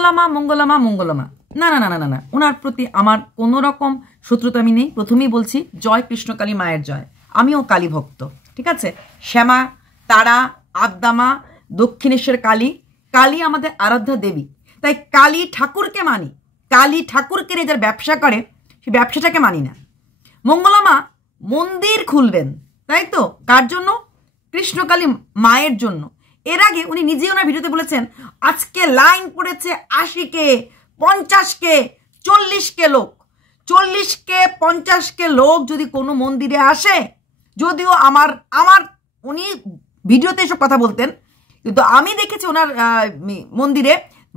মঙ্গলামা মঙ্গলামা মঙ্গলামা, না না না না না, ওনার প্রতি আমার কোনো রকম শত্রুতামি নেই। প্রথমেই বলছি জয় কৃষ্ণকালী মায়ের জয়, আমিও কালী ভক্ত, ঠিক আছে। শ্যামা, তারা, আদ্দামা, দক্ষিণেশ্বর কালী, কালী আমাদের আরাধ্যা দেবী, তাই কালী ঠাকুরকে মানি। কালী ঠাকুরকে নিয়ে যার ব্যবসা করে সেই ব্যবসাটাকে মানি না। মঙ্গলামা মন্দির খুলবেন, তাই তো, কার জন্য? কৃষ্ণকালী মায়ের জন্য। এর আগে উনি নিজেই ওনার ভিডিওতে বলেছেন আজকে লাইন পড়েছে 80K, 50K, 40K লোক। 40K 50K লোক যদি কোনো মন্দিরে আসে, যদিও আমার উনি ভিডিওতে এসব কথা বলতেন, কিন্তু আমি দেখেছি ওনার মন্দিরে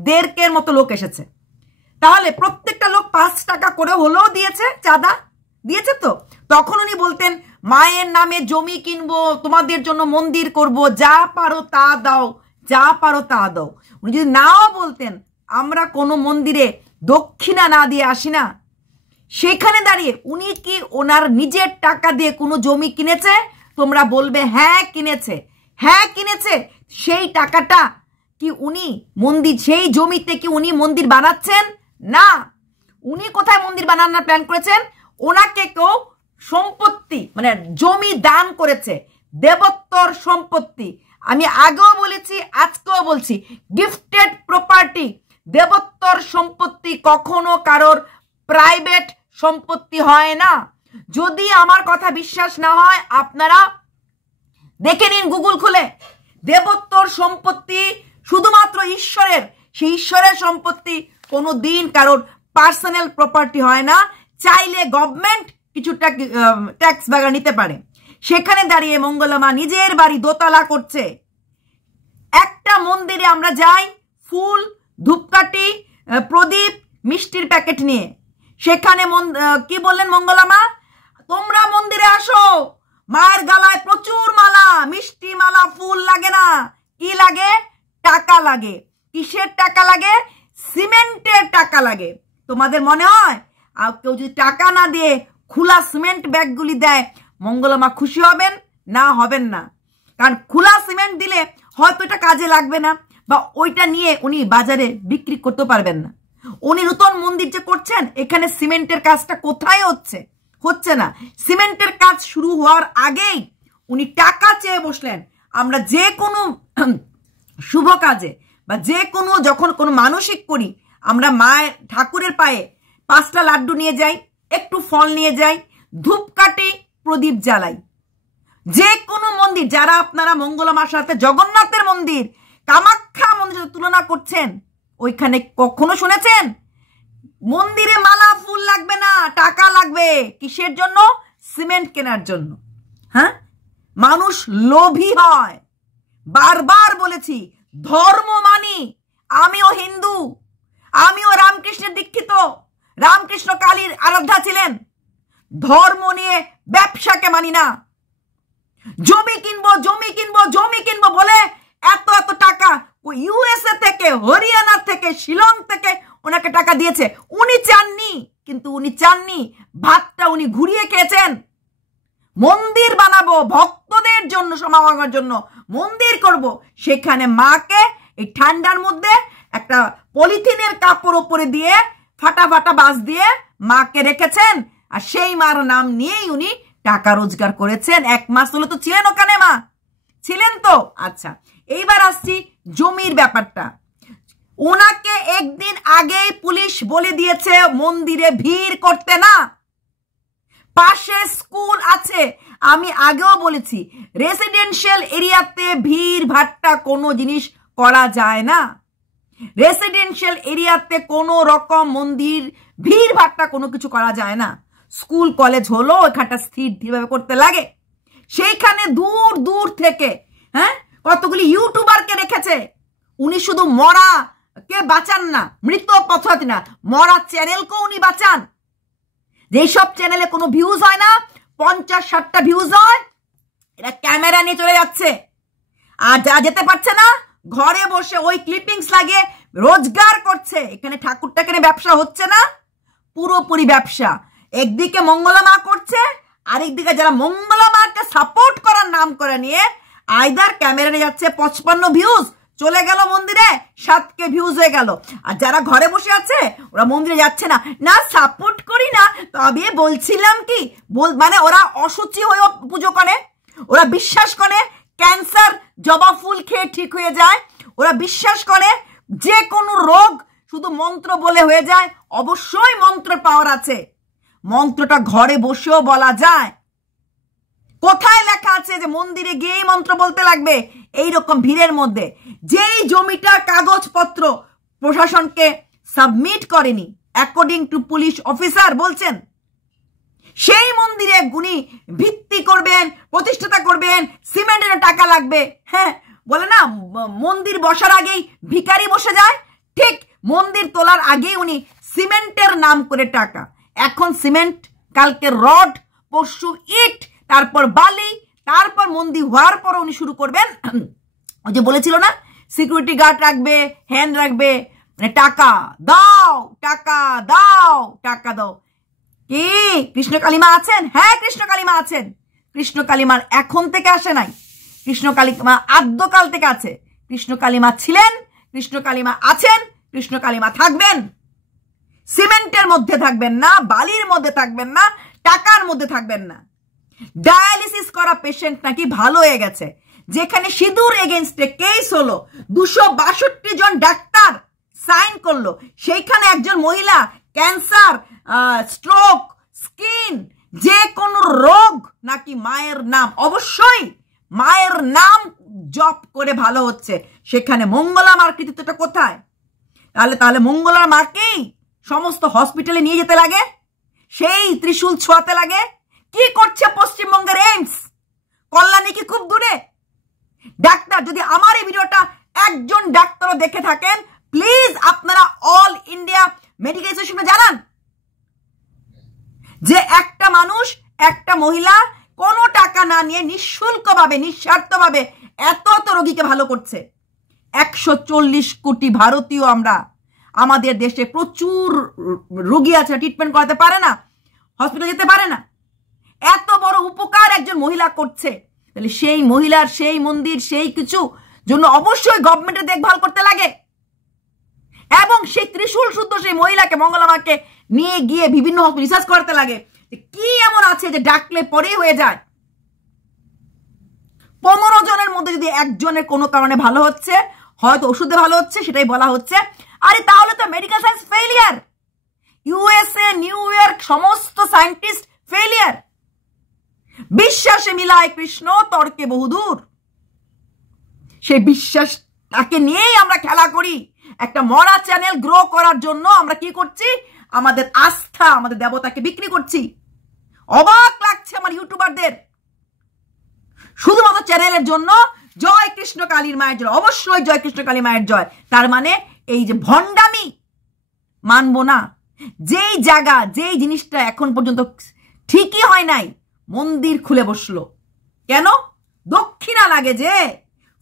1.5K মতো লোক এসেছে। তাহলে প্রত্যেকটা লোক 5 টাকা করে হলেও দিয়েছে, চাঁদা দিয়েছে। তো তখন উনি বলতেন মায়ের নামে জমি কিনবো, তোমাদের জন্য মন্দির করব, যা পারো তা দাও, যা পারো তা দাও। উনি যদি নাও বলতেন আমরা কোনো মন্দিরে দক্ষিণা না দিয়ে আসি না, সেখানে দাঁড়িয়ে উনি কি ওনার নিজের টাকা দিয়ে কোনো জমি কিনেছে? তোমরা বলবে হ্যাঁ কিনেছে, হ্যাঁ কিনেছে। সেই টাকাটা কি উনি মন্দির, সেই জমিতে কি উনি মন্দির বানাচ্ছেন? না। উনি কোথায় মন্দির বানানোর প্ল্যান করেছেন? ওনাকে কেউ সম্পত্তি মানে জমি দান করেছে, দেবত্বর সম্পত্তি। আমি আগেও বলেছি, আজকেও বলছি, গিফটেড প্রপার্টি, দেবত্বর সম্পত্তি কখনো কারোর প্রাইভেট সম্পত্তি হয় না। যদি আমার কথা বিশ্বাস না হয় আপনারা দেখে নিন গুগল খুলে। দেবত্বর সম্পত্তি শুধুমাত্র ঈশ্বরের, সেই ঈশ্বরের সম্পত্তি কোনো দিন কারোর পার্সোনাল প্রপার্টি হয় না। চাইলে গভর্নমেন্ট কিছুটা ট্যাক্স ভাগা নিতে পারে। সেখানে দাঁড়িয়ে মঙ্গলামা নিজের বাড়ি দোতলা করছে। একটা মন্দিরে আমরা যাই ফুল, ধূপকাঠি, প্রদীপ, মিষ্টির প্যাকেট নিয়ে। সেখানে কি বললেন মঙ্গলামা? তোমরা মন্দিরে আসো, মায়ের গালায় প্রচুর মালা, মিষ্টি মালা, ফুল লাগে না। কি লাগে? টাকা লাগে। কিসের টাকা লাগে? সিমেন্টের টাকা লাগে। তোমাদের মনে হয় আর কেউ যদি টাকা না দিয়ে খোলা সিমেন্ট ব্যাগগুলি দেয় মঙ্গলামা খুশি হবেন? না, হবেন না। কারণ খোলা সিমেন্ট দিলে হয়তো এটা কাজে লাগবে না, বা ওইটা নিয়ে উনি বাজারে বিক্রি করতে পারবেন না। উনি নতুন মন্দির যে করছেন, এখানে সিমেন্টের কাজটা কোথায় হচ্ছে? হচ্ছে না। সিমেন্টের কাজ শুরু হওয়ার আগেই উনি টাকা চেয়ে বসলেন। আমরা যে কোনো শুভ কাজে বা যে কোনো যখন কোনো মানসিক করি, আমরা মায়ের ঠাকুরের পায়ে 5টা লাড্ডু নিয়ে যাই, একটু ফল নিয়ে যাই, ধূপকাঠি, প্রদীপ জ্বালাই। যে কোনো মন্দির, যারা আপনারা মঙ্গলামার সাথে জগন্নাথের মন্দির, কামাখ্যা মন্দিরের তুলনা করছেন, ওইখানে কখনো শুনেছেন মন্দিরে মালা ফুল লাগবে না, টাকা লাগবে? কিসের জন্য? সিমেন্ট কেনার জন্য। হ্যাঁ, মানুষ লোভী হয়। বারবার বলেছি ধর্ম মানি, আমিও হিন্দু, আমিও রামকৃষ্ণের দীক্ষিত, রামকৃষ্ণ কালীর আরাধ্যা ছিলেন। ধর্ম নিয়ে ব্যবসাকে মানি না। জমি কিনবো, জমি কিনবো, জমি কিনবো বলে এত এত টাকা ইউএসএ থেকে, হরিয়ানা থেকে, শিলং থেকে ওনাকে টাকা দিয়েছে। উনি চাননি, কিন্তু উনি চাননি, ভাতটা উনি ঘুরিয়ে খেয়েছেন। মন্দির বানাবো ভক্তদের জন্য, সমাগমের জন্য মন্দির করব, সেখানে মাকে এই ঠান্ডার মধ্যে একটা পলিথিনের কাপড় উপরে দিয়ে ফাটা ফাটা বাঁশ দিয়ে মাকে রেখেছেন, আর সেই মার নাম নিয়েই উনি টাকা রোজগার করেছেন। 1 মাস হলো তো ছিলেন ওখানে, মা ছিলেন তো। আচ্ছা, এইবার আসছি জমির ব্যাপারটা। ওনাকে একদিন আগেই পুলিশ বলে দিয়েছে মন্দিরে ভিড় করতে না। পাশে স্কুল আছে। আমি আগেও বলেছি রেসিডেন্সিয়াল এরিয়াতে ভিড় ভাট্টা কোনো জিনিস করা যায় না। রেসিডেন্সিয়াল এরিয়াতে কোনো রকম মন্দির ভিড় ভাট্টা কোনো কিছু করা যায় না। স্কুল কলেজ হলো ওখানটা স্থির ধীরভাবে করতে লাগে। সেইখানে দূর দূর থেকে কতগুলি ইউটিউবারকে রেখেছে। উনি শুধু মরা কে বাঁচান না, মৃত পথহাতি না, মরা চ্যানেলকেও উনি বাঁচান। যেসব চ্যানেলে কোনো ভিউজ হয় না, 50-60টা ভিউজ হয়, এরা ক্যামেরা নিয়ে চলে যাচ্ছে। আর যা যেতে পারছে না, ঘরে বসে ওই ক্লিপিংস লাগিয়ে রোজগার করছে। এখানে ঠাকুরটাকে নিয়ে ব্যবসা হচ্ছে না, পুরোপুরি ব্যবসা। একদিকে মঙ্গলামা করছে, আরেকদিকে যারা মঙ্গলামাকে সাপোর্ট করার নাম করে নিয়ে আইদার ক্যামেরা নিয়ে যাচ্ছে 55 ভিউজ, চলে গেল মন্দিরে, 7K ভিউজ হয়ে গেল। আর যারা ঘরে বসে আছে ওরা মন্দিরে যাচ্ছে না, না সাপোর্ট করি না, তবে বলছিলাম কি মানে ওরা অসুচি হয়ে পুজো করে, ওরা বিশ্বাস করে ক্যান্সার জবা ফুল খেয়ে ঠিক হয়ে যায়, ওরা বিশ্বাস করে যে কোনো রোগ শুধু মন্ত্র বলে হয়ে যায়। অবশ্যই মন্ত্রের পাওয়ার আছে, মন্ত্রটা ঘরে বসেও বলা যায়। কোথায় লেখা আছে যে মন্দিরে গিয়েই মন্ত্র বলতে লাগবে? এইরকম ভিড়ের মধ্যে যেই জমিটার কাগজপত্র প্রশাসনকে সাবমিট করেনি অ্যাকর্ডিং টু পুলিশ অফিসার বলছেন, সেই মন্দিরে গুনি ভিত্তি করবেন, প্রতিষ্ঠাতা করবেন, সিমেন্টের টাকা লাগবে। হ্যাঁ, বলে না মন্দির বসার আগেই ভিখারি বসে যায়, ঠিক মন্দির তোলার আগেই উনি সিমেন্টের নাম করে টাকা। এখন সিমেন্ট, কালকে রড, পরশু ইট, তারপর বালি, তারপর মন্দির হওয়ার পর উনি শুরু করবেন। ওই যে বলেছিল না সিকিউরিটি গার্ড রাখবে, হ্যান্ড রাখবে, মানে টাকা দাও, টাকা দাও, টাকা দাও। কি কৃষ্ণ কালিমা আছেন? হ্যাঁ কৃষ্ণ কালিমা আছেন। কৃষ্ণ কালিমার এখন থেকে আসে নাই, কৃষ্ণ কালিমা আদ্যকাল থেকে আছে। কৃষ্ণ কালিমা ছিলেন, কৃষ্ণ কালিমা আছেন, কৃষ্ণ কালিমা থাকবেন। সিমেন্টের মধ্যে থাকবেন না, বালির মধ্যে থাকবেন না, টাকার মধ্যে থাকবেন না। ডায়ালিসিস করা পেশেন্ট নাকি ভালো হয়ে গেছে, যেখানে সিঁদুর এগেনস্টে কেস হলো, 262 জন ডাক্তার সাইন করলো, সেইখানে একজন মহিলা ক্যান্সার, স্ট্রোক, স্কিন, যে কোনো রোগ নাকি মায়ের নাম, অবশ্যই মায়ের নাম জপ করে ভালো হচ্ছে, সেখানে মঙ্গলা মার কৃতিত্বটা কোথায়? তাহলে মঙ্গলার মাকেই সমস্ত হসপিটালে নিয়ে যেতে লাগে, সেই ত্রিশূল ছোঁয়াতে লাগে। কি করছে পশ্চিমবঙ্গের এইমস? কল্যাণী কি খুব দূরে? ডাক্তার, যদি আমার এই ভিডিওটা একজন ডাক্তারও দেখে থাকেন, প্লিজ আপনারা অল ইন্ডিয়া মেডিকেল অ্যাসোসিয়েশনে জানান যে একটা মানুষ, একটা মহিলা কোনো টাকা না নিয়ে নিঃশুল্কভাবে, নিঃস্বার্থভাবে এত রোগীকে ভালো করছে। 140 কোটি ভারতীয় আমরা, আমাদের দেশে প্রচুর রোগী আছে, ট্রিটমেন্ট করাতে পারে না, হসপিটালে যেতে পারে না, এত বড় উপকার একজন মহিলা করছে। তাহলে সেই মহিলার, সেই মন্দির, সেই কিছু জন্য অবশ্যই গভর্নমেন্টের দেখভাল করতে লাগে, এবং সেই ত্রিশূল শুদ্ধ সেই মহিলাকে, মঙ্গলামাকে নিয়ে গিয়ে বিভিন্ন রিসার্চ করতে লাগে কি এমন আছে যে ডাকলে পরেই হয়ে যায়। 15 জনের মধ্যে যদি একজনের কোনো কারণে ভালো হচ্ছে, হয়তো ওষুধে ভালো হচ্ছে, সেটাই বলা হচ্ছে আরে তাহলে তো medical science failure. USA, new York, সমস্ত সায়েন্টিস্ট ফেলিয়ার। বিশ্বাসে মিলায় কৃষ্ণ, তর্কে বহুদূর। সেই বিশ্বাসটাকে নিয়েই আমরা খেলা করি। একটা মরা চ্যানেল গ্রো করার জন্য আমরা কি করছি? আমাদের আস্থা, আমাদের দেবতাকে বিক্রি করছি। অবাক লাগছে আমার ইউটিউবারদের, শুধুমাত্র চ্যানেলের জন্য জয় কৃষ্ণ কালীর মায়ের জয়, অবশ্যই জয় কৃষ্ণ কালী মায়ের জয়। তার মানে এই যে ভণ্ডামি মানবো না। যেই জায়গা, যেই জিনিসটা এখন পর্যন্ত ঠিকই হয় নাই, মন্দির খুলে বসলো কেন? দক্ষিণা লাগে, যে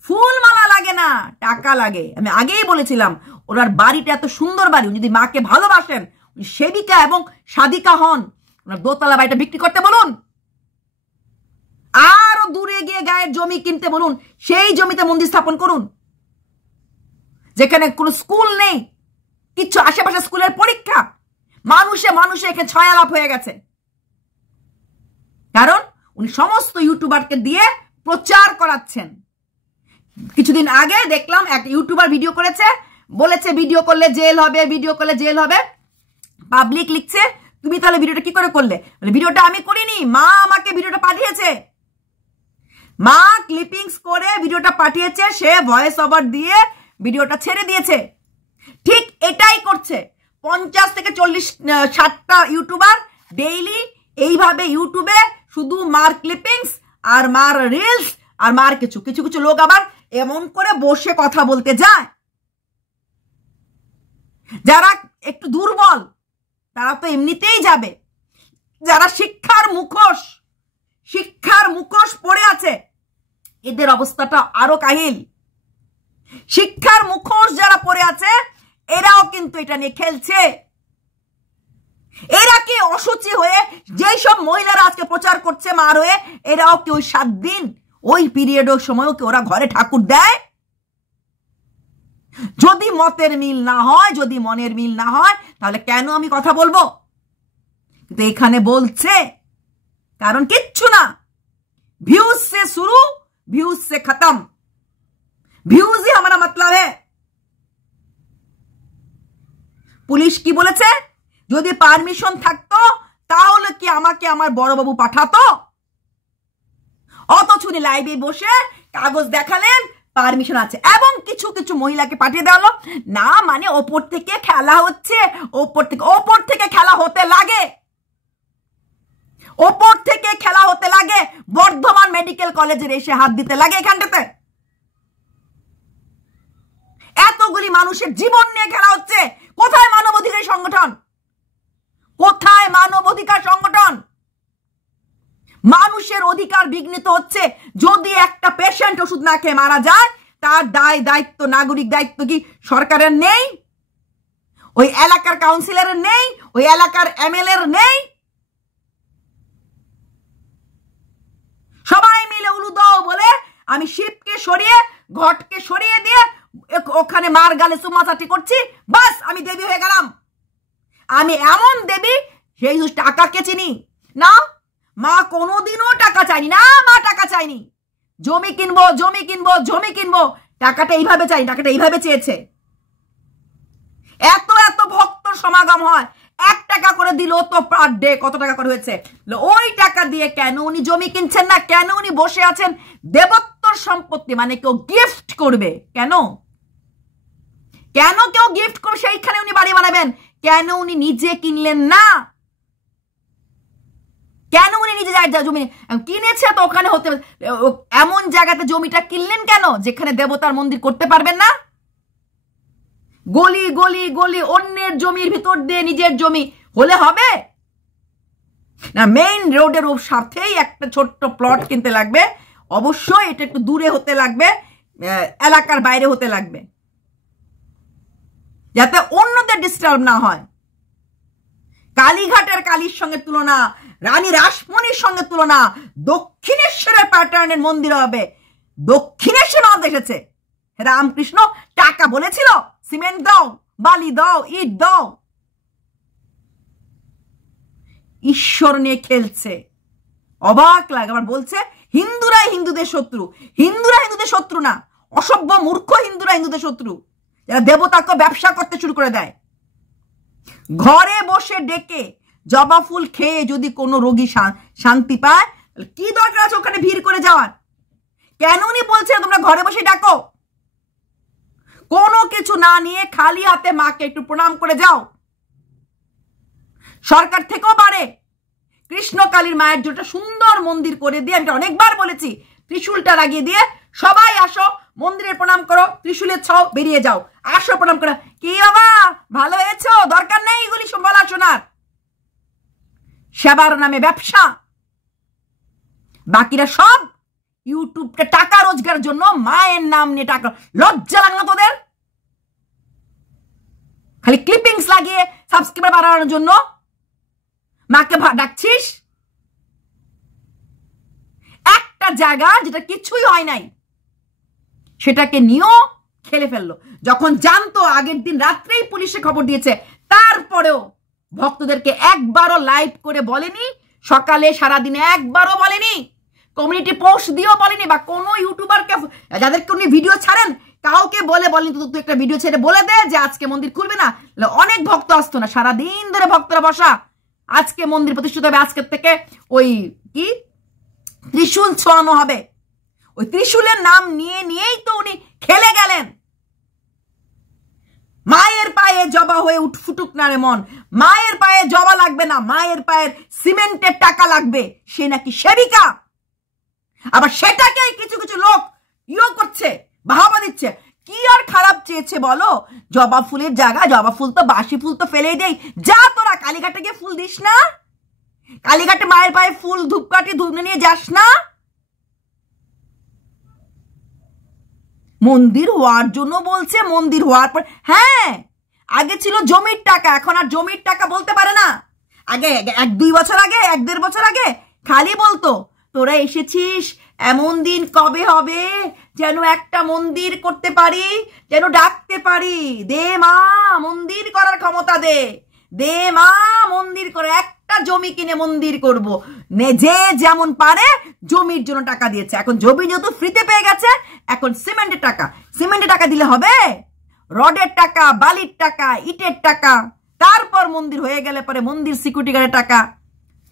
ফুলমালা লাগে না, টাকা লাগে। আমি আগেই বলেছিলাম ওনার বাড়িটা এত সুন্দর বাড়ি, যদি মাকে ভালোবাসেন, সেবিকা এবং সাধিকা হন, ওনার দোতলা বাড়িটা বিক্রি করতে বলুন, আরো দূরে গিয়ে গায়ের জমি কিনতে বলুন, সেই জমিতে মন্দির স্থাপন করুন, যেখানে কোনো স্কুল নেই, কিচ্ছু, আশেপাশে স্কুলের পরীক্ষা, মানুষে এখানে ছয়ালাপ হয়ে গেছে। কারণ উনি সমস্ত ইউটিউবারকে দিয়ে প্রচার করাচ্ছেন। কিছুদিন আগে দেখলাম এক ইউটিউবার ভিডিও করেছে, বলেছে ভিডিও করলে জেল হবে, ভিডিও করলে জেল হবে। পাবলিক লিখছে তুমি তাহলে ভিডিওটা কি করে করলে? ভিডিওটা আমি করিনি, মা আমাকে ভিডিওটা পাঠিয়েছে, মা ক্লিপিংস করে ভিডিওটা পাঠিয়েছে, সে ভয়েস ওভার দিয়ে ভিডিওটা ছেড়ে দিয়েছে। ঠিক এটাই করছে 50 থেকে 40-60টা ইউটিউবার ডেইলি এইভাবে ইউটিউবে শুধু মার ক্লিপিংস আর মার রিলস আর মার কিছু কিছু লোক আবার এমন করে বসে কথা বলতে যায়। যারা একটু দুর্বল তারা তো এমনিতেই যাবে, যারা শিক্ষার মুখোশ পড়ে আছে এদের অবস্থাটা আরো কাহিল। শিক্ষার মুখোশ যারা পড়ে আছে এরাও কিন্তু এটা নিয়ে খেলছে। এরা কি অসুচি হয়ে যেই সব মহিলারা আজকে প্রচার করছে মার হয়ে, এরাও কি ওই 7 দিন ওই পিরিয়ডের সময়ও কি ওরা ঘরে ঠাকুর দেয়? যদি মতের মিল না হয়, যদি মনের মিল না হয়, তাহলে কেন আমি কথা বলবো? কিন্তু এখানে বলছে কারণ কিচ্ছু না, व्यूज से शुरू व्यूज से खत्म, व्यूज ही हमारा मतलब है। পুলিশ কি বলেছে? যদি পারমিশন থাকতো তাহলে কি আমাকে আমার বড় বাবু পাঠাতো? অথচ উনি লাইভে বসে কাগজ দেখালেন পারমিশন আছে, এবং কিছু কিছু মহিলাকে পাঠিয়ে দেওয়া হলো। না মানে ওপর থেকে খেলা হচ্ছে, ওপর থেকে খেলা হতে লাগে, ওপর থেকে খেলা হতে লাগে। বর্ধমান মেডিকেল কলেজের এসে হাত দিতে লাগে এখানটাতে। এতগুলি মানুষের জীবন নিয়ে খেলা হচ্ছে। কোথায় মানবাধিকার সংগঠন? কোথায় মানবাধিকার সংগঠন? মানুষের অধিকার বিঘ্নিত হচ্ছে। যদি একটা পেশেন্ট ওষুধ না খেয়ে মারা যায়, তার দায়িত্ব, নাগরিক দায়িত্ব কি সরকারের নেই? ওই এলাকার কাউন্সিলরের নেই? ওই এলাকার এমএলএ এর নেই? সবাই মিলে উলু দাও বলে আমি শিবকে সরিয়ে, ঘটকে সরিয়ে দিয়ে ওখানে মার গালে চুমাচাটি করছি, বাস আমি দেবী হয়ে গেলাম। আমি এমন দেবী, সেই টাকাকে চিনি না। মা কোনোদিনও টাকা চাইনি না, মা টাকা চাইনি। জমি কিনবো, জমি কিনবো, জমি কিনবো, টাকাটা এইভাবে চাই, টাকাটা এইভাবে চেয়েছে। এত এত ভক্তর সমাগম হয়, 1 টাকা করে দিল তো পার ডে কত টাকা করে হয়েছে। ওই টাকা দিয়ে কেন উনি জমি কিনছেন না? কেন উনি বসে আছেন? দেবত্বর সম্পত্তি মানে কেউ গিফট করবে কেন? কেন কেউ গিফট করবে সেইখানে উনি বাড়ি বানাবেন? কেন উনি নিজে কিনলেন না? কেন উনি নিজে জমি কিনেছে তো ওখানে হতে, এমন জায়গাতে জমিটা কিনলেন কেন যেখানে দেবতার মন্দির করতে পারবেন না? গলি গলি গলি অন্যের জমির ভিতর দিয়ে নিজের জমি হলে হবে না? মেইন রোডের সাথেই একটা ছোট্ট প্লট কিনতে লাগবে, অবশ্যই এটা একটু দূরে হতে লাগবে, এলাকার বাইরে হতে লাগবে, যাতে অন্যদের ডিস্টার্ব না হয়। কালীঘাটের কালীর সঙ্গে তুলনা, রানী রাসমণির সঙ্গে তুলনা, দক্ষিণেশ্বরের প্যাটার্নের মন্দির হবে। দক্ষিণেশ্বর আমাদের এসেছে, রামকৃষ্ণ টাকা বলেছিল সিমেন্ট দাও, বালি দাও, ইট দাও। ঈশ্বর নিয়ে খেলছে, অবাক লাগে। আবার বলছে হিন্দুরাই হিন্দুদের শত্রু। হিন্দুরা হিন্দুদের শত্রু না, অসভ্য মূর্খ হিন্দুরা হিন্দুদের শত্রু, যারা দেবতাকে ব্যবসা করতে শুরু করে দেয়। ঘরে বসে ডেকে জবা ফুল খেয়ে যদি কোনো রোগী শান্তি পায়, কি দরকার আছে ওখানে ভিড় করে যাওয়ার? কেন উনি বলছেন তোমরা ঘরে বসে ডাকো? কোনো কিছু না নিয়ে খালি হাতে মাকে একটু প্রণাম করে যাও। সরকার থেকেও পারে কৃষ্ণকালীর মায়ের যেটা সুন্দর মন্দির করে দিয়ে, আমি অনেকবার বলেছি, ত্রিশূলটা লাগিয়ে দিয়ে সবাই আসো, মন্দিরে প্রণাম করো, ত্রিশূলের ছাও, বেরিয়ে যাও, আসো প্রণাম করো। কি বাবা ভালো হয়েছো? দরকার নেই এগুলি বলা শোনার। সেবার নামে ব্যবসা, বাকিরা সব ইউটিউবটা টাকা রোজগারের জন্য মায়ের নাম নিয়ে টাকা। লজ্জা লাগে না তোদের? খালি ক্লিপিংস লাগিয়ে সাবস্ক্রাইবার বাড়ানোর জন্য মাকে ডাকছিস। একটা জায়গা যেটা কিছুই হয় নাই সেটাকে নিয়েও খেলে ফেললো। যখন জানতো আগের দিন রাত্রেই পুলিশে খবর দিয়েছে, তারপরেও ভক্তদেরকে একবারও লাইভ করে বলেনি, সকালে সারাদিনে একবারও বলেনি, কমিউনিটি পোস্ট দিয়েও বলেনি, বা কোনো ইউটিউবারকে যাদেরকে উনি ভিডিও ছাড়েন কাউকে বলেনি তুই একটা ভিডিও ছেড়ে বলে দে যে আজকে মন্দির খুলবে না। অনেক ভক্ত আসতো না, সারাদিন ধরে ভক্তরা বসা, আজকে মন্দির প্রতিষ্ঠিত হবে, আজকের থেকে ওই কি ত্রিশূল ছোঁয়ানো হবে। ওই ত্রিশূলের নাম নিয়ে নিয়েই তো উনি খেলে গেলেন। মায়ের পায়ে জবা হয়ে ফুটুক না রে মন, মায়ের পায়ে জবা লাগবে না, মায়ের পায়ের সিমেন্টের টাকা লাগবে। সে নাকি সেবিকা, আবার সেটাকেই কিছু কিছু লোক করছে, বাহাবা দিচ্ছে। কি আর খারাপ চেয়েছে বলো? জবা ফুলের জায়গা, জবা ফুল তো বাসি ফুল তো ফেলেই দেই, যা তোরা কালীঘাটে গিয়ে ফুল দিস না? কালীঘাটে মায়ের পায়ে ফুল ধূপকাঠি ধুনে নিয়ে যাস না? মন্দির হওয়ার জন্য বলছে, মন্দির হওয়ার পর হ্যাঁ, আগে ছিল জমির টাকা, এখন আর জমির টাকা বলতে পারে না। আগে 1-2 বছর আগে, 1-1.5 বছর আগে খালি বলতো তোরা এসেছিস এমন দিন কবে হবে যেন একটা মন্দির করতে পারি, যেন ডাকতে পারি, দে মা মন্দির করার ক্ষমতা দে, দে মা মন্দির করে, একটা জমি কিনে মন্দির করব। যে যেমন পারে জমির জন্য টাকা দিয়েছে। এখন জমি যেহেতু ফ্রিতে পেয়ে গেছে, এখন সিমেন্টের টাকা দিলে হবে? রডের টাকা, বালির টাকা, ইটের টাকা, তারপর মন্দির হয়ে গেলে পরে মন্দির সিকিউরিটি গার্ডের টাকা,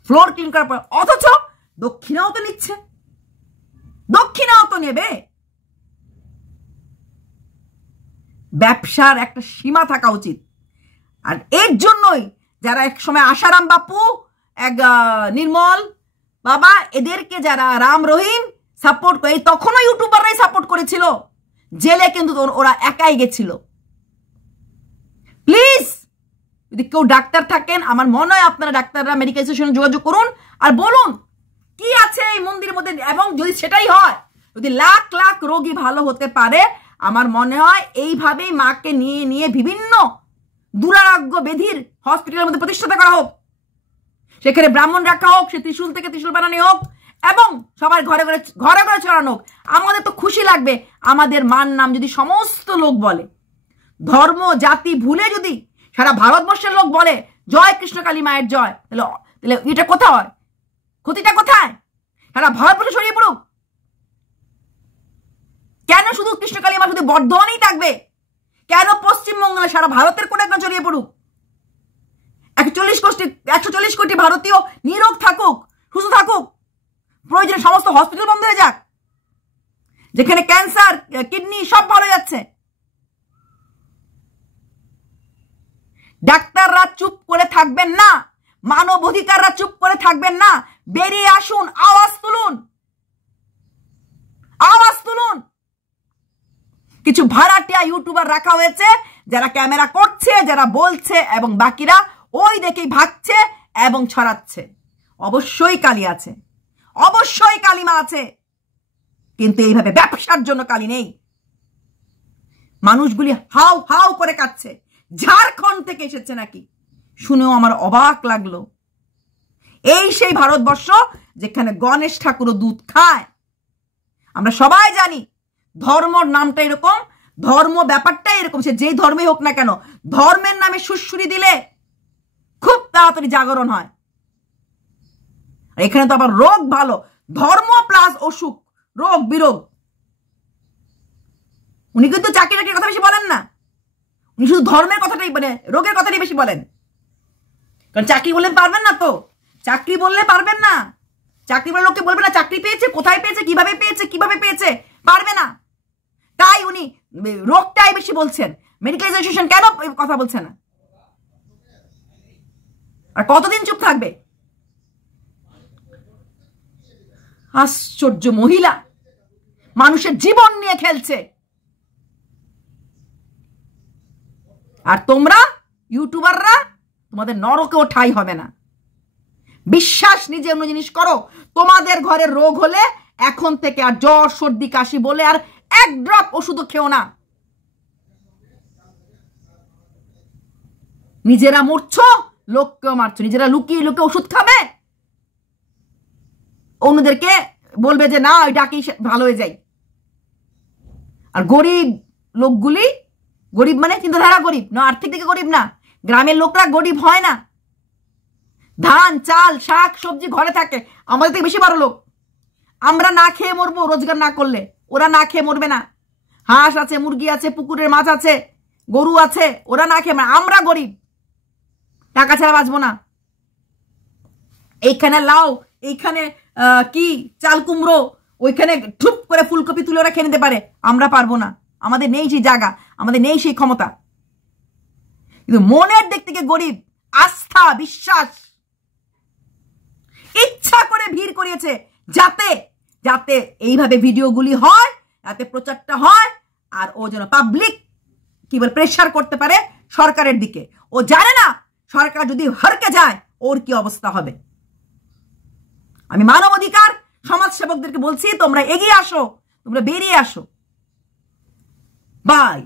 ফ্লোর ক্লিন করার পর। অথচ দক্ষিণাও তো নিচ্ছে, দক্ষিণাও তো নেবে। ব্যবসার একটা সীমা থাকা উচিত। আর এর জন্যই যারা এক সময় আশারাম বাপু, এক নির্মল বাবা, এদেরকে যারা রাম রহিম সাপোর্ট করে, তখনও ইউটিউবাররাই সাপোর্ট করেছিল, জেলে কিন্তু ওরা একাই গেছিল। প্লিজ, যদি কেউ ডাক্তার থাকেন, আমার মনে হয় আপনারা ডাক্তাররা মেডিকেল স্টেশনে যোগাযোগ করুন আর বলুন কি আছে এই মন্দিরের মধ্যে। এবং যদি সেটাই হয়, যদি লাখ লাখ রোগী ভালো হতে পারে, আমার মনে হয় এইভাবেই মাকে নিয়ে নিয়ে বিভিন্ন দুরারোগ্য ব্যাধির হসপিটালের মধ্যে প্রতিষ্ঠাতা করা হোক। সেখানে ব্রাহ্মণ রাখা হোক, সে ত্রিশূল থেকে ত্রিশূল বানানো হোক, এবং সবার ঘরে ঘরে ঘরে ঘরে ছড়ানো হোক। আমাদের তো খুশি লাগবে আমাদের মার নাম যদি সমস্ত লোক বলে, ধর্ম জাতি ভুলে যদি সারা ভারতবর্ষের লোক বলে জয় কৃষ্ণকালী মায়ের জয়, তাহলে এটা কোথায় হয়? ক্ষতিটা কোথায়? সারা ভারতবর্ষে ছড়িয়ে পড়ুক। কেন শুধু কৃষ্ণকালী মা শুধু বর্ধমানেই থাকবে? কেন পশ্চিমবঙ্গে সারা ভারতের কোণে একদম ছড়িয়ে পড়ুক? 140 কোটি ভারতীয় নিরোগ থাকুক, সুস্থ থাকুক, প্রয়োজনে সমস্ত হসপিটাল বন্ধ হয়ে যাক, যেখানে ক্যান্সার, কিডনি সব ভালো যাচ্ছে। ডাক্তাররা চুপ করে থাকবেন না, মানব অধিকাররা চুপ করে থাকবেন না। বেরিয়ে আসুন, আওয়াজ তুলুন, আওয়াজ তুলুন। কিছু ভাড়াটিয়া ইউটিউবার রাখা হয়েছে যারা ক্যামেরা করছে, যারা বলছে, এবং বাকিরা ওই দেখেই ভাগছে এবং ছড়াচ্ছে। অবশ্যই কালী আছে, অবশ্যই কালীমা আছে, কিন্তু এইভাবে ব্যবসার জন্য কালী নেই। মানুষগুলি হাউ হাউ করে কাঁদছে। ঝাড়খণ্ড থেকে এসেছে নাকি, শুনেও আমার অবাক লাগলো। এই সেই ভারতবর্ষ যেখানে গণেশ ঠাকুরও দুধ খায়। আমরা সবাই জানি ধর্মর নামটা এরকম, ধর্ম ব্যাপারটা এরকম। সে যেই ধর্মই হোক না কেন, ধর্মের নামে সুরসুরি দিলে খুব তাড়াতাড়ি জাগরণ হয়। এখানে তো আবার রোগ ভালো, ধর্ম প্লাস অসুখ, রোগ বিরোগ। উনি কিন্তু চাকরি টাকরির কথা বেশি বলেন না, উনি শুধু ধর্মের কথাটাই, মানে রোগের কথাটাই বেশি বলেন। কারণ চাকরি বললে পারবেন না, তো চাকরি বললে পারবেন না, চাকরি বলে লোককে বলবে না চাকরি পেয়েছে, কোথায় পেয়েছে, কিভাবে পেয়েছে, পারবে না। তাই উনি রোগটাই বেশি বলছেন, মেডিকেলাইজেশন কেন কথা বলছে না? আর কতদিন চুপ থাকবে? আশ্চর্য মহিলা, মানুষের জীবন নিয়ে খেলছে। আর তোমরা ইউটিউবাররা, তোমাদের নরকেও ঠাঁই হবে না। বিশ্বাস নিজে অন্য জিনিস করো। তোমাদের ঘরে রোগ হলে এখন থেকে আর জ্বর সর্দি কাশি বলে আর এক ড্রপ ওষুধও খেও না। নিজেরা মরছো, লোককেও মারছো। নিজেরা লুকিয়ে লুকিয়ে ওষুধ খাবে, অন্যদেরকে বলবে যে না ওই ডাকি ভালো হয়ে যায়। আর গরিব লোকগুলি, গরিব মানে চিন্তাধারা গরিব না, আর্থিক দিকে গরিব না, গ্রামের লোকরা গরিব হয় না। ধান চাল শাক সবজি ঘরে থাকে। আমাদের থেকে বেশি বড় লোক। আমরা না খেয়ে মরবো রোজগার না করলে, ওরা না খেয়ে মরবে না। হাঁস আছে, মুরগি আছে, পুকুরের মাছ আছে, গরু আছে, ওরা না খেয়ে, আমরা গরিব, টাকা ছাড়া বাঁচবো না। এইখানে লাউ, এইখানে কি চাল কুমড়ো, ওইখানে ঠুপ করে ফুলকপি তুলে ওরা খেয়ে নিতে পারে, আমরা পারবো না। আমাদের নেই সেই জায়গা, আমাদের নেই সেই ক্ষমতা। কিন্তু মনের দিক থেকে গরিব, আস্থা বিশ্বাস, ইচ্ছা করে ভিড় করিয়েছে যাতে যাতে এইভাবে ভিডিওগুলি হয়, যাতে প্রচারটা হয়, আর ও যেন পাবলিক কি বলে প্রেসার করতে পারে সরকারের দিকে। ও জানে না সরকার যদি হরকে যায় ওর কি অবস্থা হবে। আমি মানবাধিকার সমাজসেবকদেরকে বলছি, তোমরা এগিয়ে আসো, তোমরা বেরিয়ে আসো। বাই।